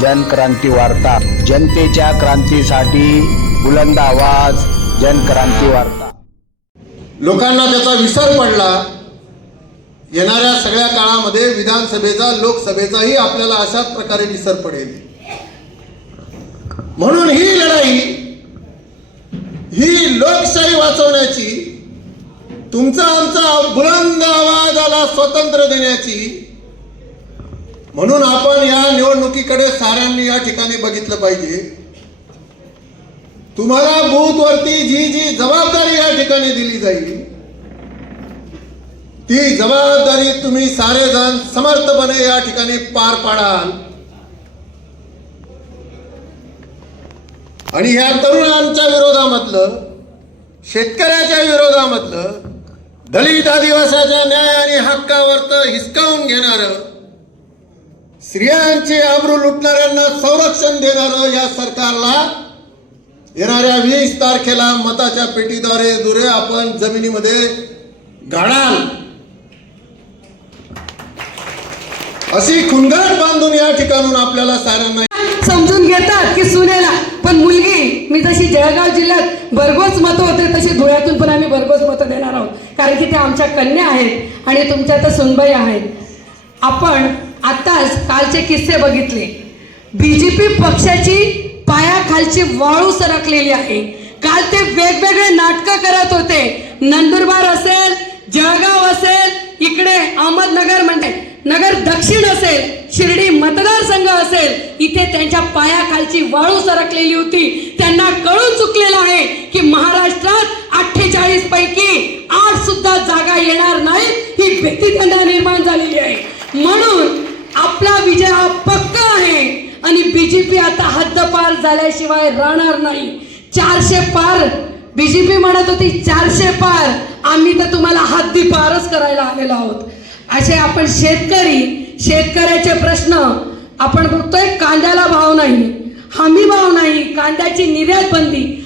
जनक्रांती वार्ता. जनतेच्या क्रांतीसाठी बुलंद आवाज जनक्रांती वार्ता. लोकांना त्याचा विसर पडला. येणाऱ्या सगळ्या काळामध्ये विधानसभेचा लोकसभेचाही आपल्याला अशाच प्रकारे विसर पडेल. म्हणून ही लढाई ही लोकशाही वाचवण्याची तुमचा आमचा बुलंद आवाजाला स्वातंत्र्य देण्याची म्हणून आपण या निवडणुकीकडे साऱ्यांनी या ठिकाणी बघितलं पाहिजे. तुम्हाला बूथवरती जी जी जबाबदारी या ठिकाणी दिली जाईल ती जबाबदारी तुम्ही सारेजण समर्थपणे या ठिकाणी पार पाडाल. आणि ह्या तरुणांच्या विरोधामधलं शेतकऱ्याच्या विरोधामधलं दलित आदिवासाच्या न्याय आणि हक्कावरचं हिसकावून घेणारं स्त्रियांची आबरू लुटणाऱ्यांना संरक्षण देणारं या सरकारला येणाऱ्या वीस तारखेला मताच्या पेटीद्वारे दुरे आपण जमिनीमध्ये गाडाल. अशी खुणगाट बांधून या ठिकाणून आपल्याला साऱ्यांना समजून घेतात की सुनेला पण मुलगी मी जशी जळगाव जिल्ह्यात भरघोस मतं होते तशी धुळ्यातून पण आम्ही भरघोस मतं देणार आहोत. कारण की त्या आमच्या कन्या आहेत आणि तुमच्या तर सुनबाई आहेत. आपण आताच कालचे किस्से बघितले. बीजेपी पक्षाची पायाखालची वाळू सरकलेली आहे. काल ते वेगवेगळे नाटकं करत होते. नंदुरबार असेल जळगाव असेल इकडे अहमदनगर म्हणजे नगर दक्षिण असेल शिर्डी मतदारसंघ असेल इथे त्यांच्या पायाखालची वाळू सरकलेली होती. त्यांना कळून चुकलेलं आहे की महाराष्ट्रात अठ्ठेचाळीस पैकी आठ सुद्धा जागा येणार नाही ही भीती त्यांना निर्माण झालेली आहे. म्हणून आपला विजय हा पक्का आहे. आणि बीजेपी आता हद्दपार झाल्याशिवाय राहणार नाही. चारशे पार. बीजेपी म्हणत होती चारशे पार. आम्ही तर तुम्हाला हद्दी पारच करायला आलेलो आहोत. असे आपण शेतकरी शेतकऱ्याचे प्रश्न. आपण बघतोय कांद्याला भाव नाही. हमी भाव नाही. कांद्याची निर्यात बंदी.